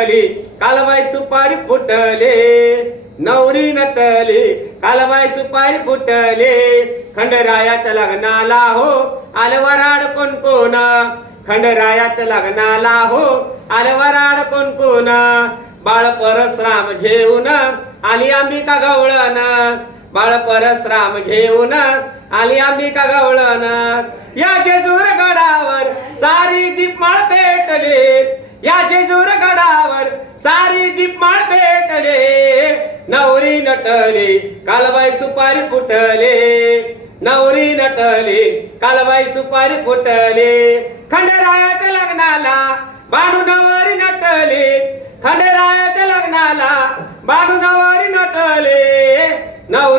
नटली कालबाई सुपारी फुटले, नवरी नटली कालबाई सुपारी फुटले, खंडरायाच्या लग्नाला हो आलं वराड कोण कोण, खंडरायाच्या लग्नाला हो आलं वराड कोण कोण, बाळ परशुराम घेऊन आली अंबिका गवळण, बाळ परशुराम घेऊन आली अंबिका गवळण, या जेजूर गडावर सारी दीपमाळ पेटले, या जेजूर गडावर सारी दीपमाळ पेटले, नवरी नटली कालबाई सुपारी फुटले, नवरी नटली कालबाई सुपारी फुटले, खंडरायाच्या लग्नाला बांधू नवरी नटली, खंडरायाच्या लग्नाला बांधू नवरी नटली, नवरी